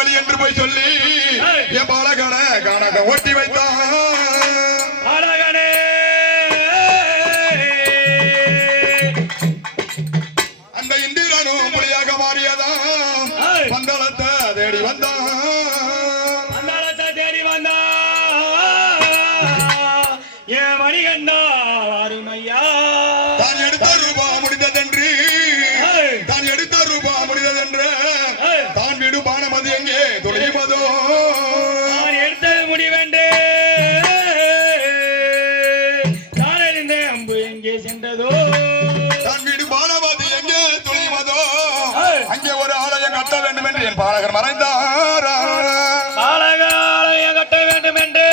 வழி என்று போய் சொல்லி கண்டதோ? தன் வீடு பானபாதி எங்கே துணிவதோ? அங்கே ஒரு ஆலயம் கட்ட வேண்டும் என்று என் பாலகர் மறைந்தார்? பாலக ஆலயம் கட்ட வேண்டும் என்று.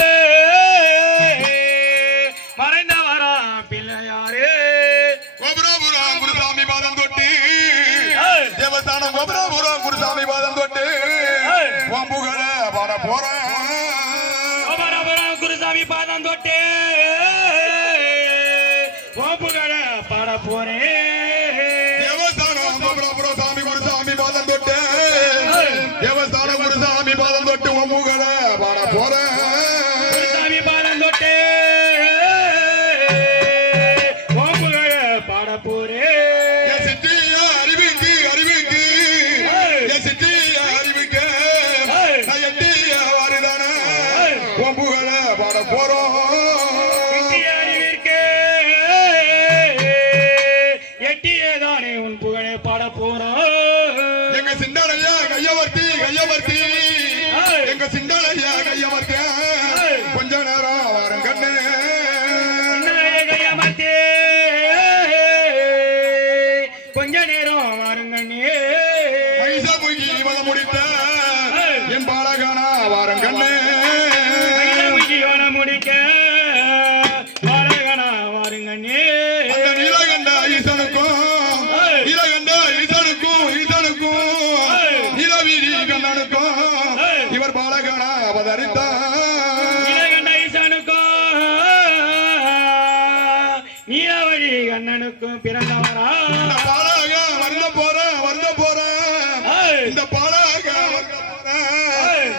மறைந்தவரா பிள்ளையாரே. கோபுராபுரம் குருசாமி பாதம் தொட்டி. தேவஸ்தானம் கோபுராபுரம் குருசாமி பாதம் தொட்டி. பொம்புகளை வர போறேன். கோபுராபுரம் குருசாமி பாதம் ஓம்புகளை பாட போறோம்.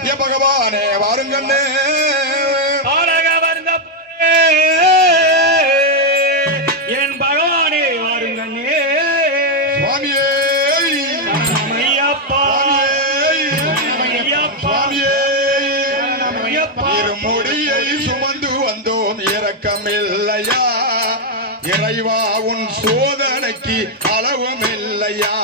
ஏ பகவானே வாருங்கண்ணே என் பகவானே வாருங்கண்ணே சுவாமியே. திருமுடியை சுமந்து வந்தோம். இரக்கமில்லையா? இறைவா உன் சோதனைக்கு அளவும் இல்லையா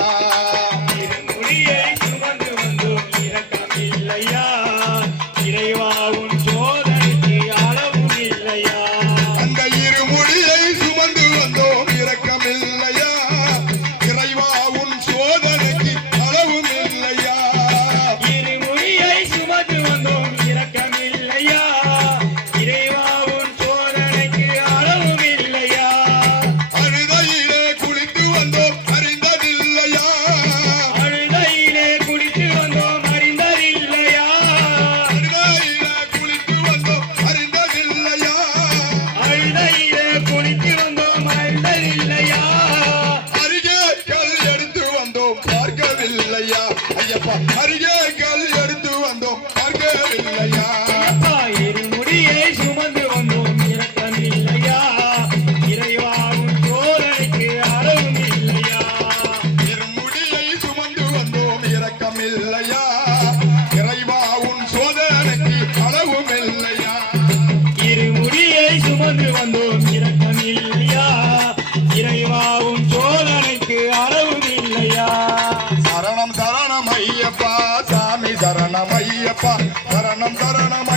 I'm better than I'm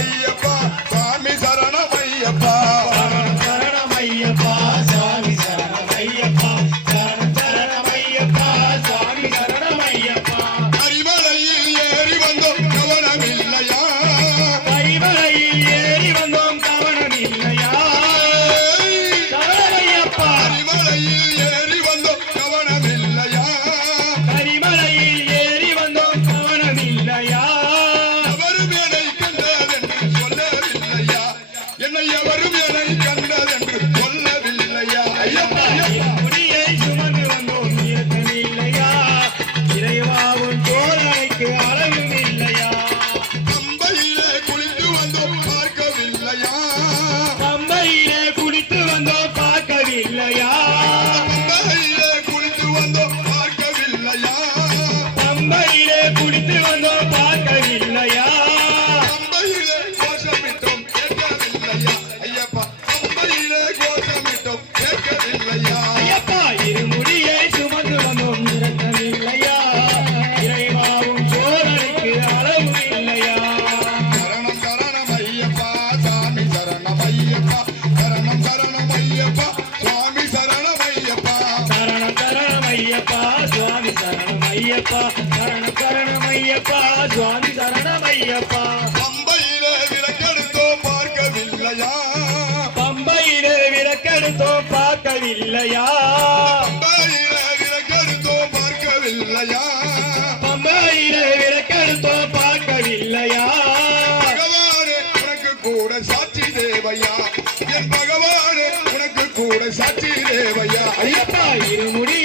கூட சாட்சி தேவையா? என் பகவானே உனக்கு கூட சாட்சி தேவையா? ஐயப்பா இருமுடி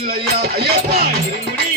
இல்லையா? ஐயப்பா இருமுடி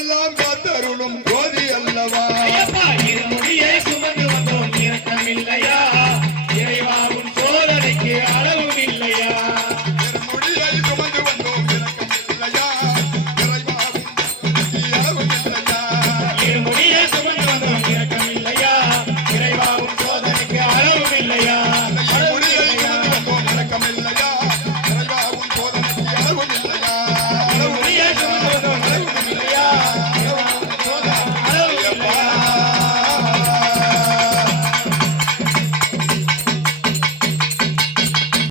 எல்லாம் காத்தருளும் கோதி அல்லவா? இருமுடியை சுமந்து வந்தோம் இரக்கமில்லையா